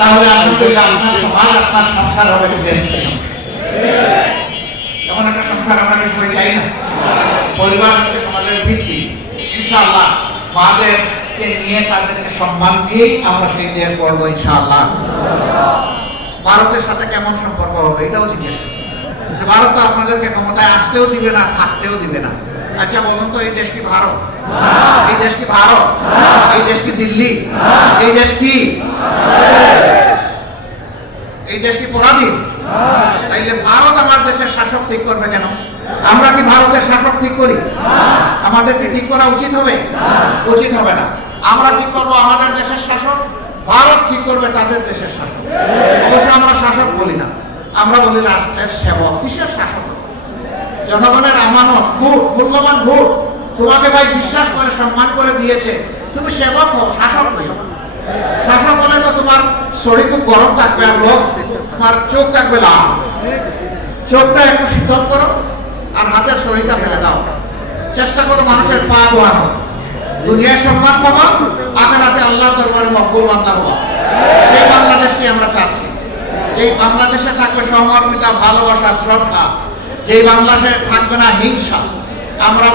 তাহলে আলহামদুলিল্লাহ আপনার সমাজ, আপনার সংসার হবে এমন একটা সংসার আমরা কি সবাই চাই না? পরিবার হচ্ছে সমাজের ভিত্তি। ইনশাআল্লাহ, মাদেরকে নিয়ে তাদেরকে সম্মান দিয়ে আমরা সেই দেশ করব ইনশাআল্লাহ। ভারতের সাথে কেমন সম্পর্ক হবে, এটাও জিজ্ঞেস করি। যে ভারত আপনাদেরকে ক্ষমতায় আসতেও দিবে না, থাকতেও দিবে না। আচ্ছা বলুন তো, এই দেশ কি ভারত? এই দেশ কি ভারত? এই দেশ কি দিল্লি? এই দেশ কি? এই দেশ কি পরাধীন তাইলে ভারত আমার দেশের শাসক ঠিক করবে কেন? আমরা কি ভারতের শাসক ঠিক করি? আমাদের কি ঠিক করা উচিত হবে? উচিত হবে না। আমরা ঠিক করব? আমাদের দেশের শাসক? ভারত ঠিক করবে তাদের দেশের শাসক। আমরা বলি রাষ্ট্রের সেবক, কিসের শাসক? জনগণের আমানত, ভোট, মূল্যবান ভোট। তোমাকে ভাই বিশ্বাস করে, সম্মান করে দিয়েছে। তুমি সেবক হও, শাসক হইও শাসক হলে তো তোমার শরীর খুব গরম থাকবে আর লোক তোমার চোখ থাকবে লাল। চোখটা একটু শীতল করো আর হাতের শরীরটা ফেলে দাও। চেষ্টা করো মানুষের পা ধোয়ানো দুনিয়ার সম্মান পাবা, আখেরাতে আল্লাহ দরবারে মকবুল বান্দা হবা। এই বাংলাদেশকে আমরা চাচ্ছি। এই বাংলাদেশে থাকবে ভালোবাসা শ্রদ্ধা। যে বাংলাদেশে থাকবে না হিংসা আমরা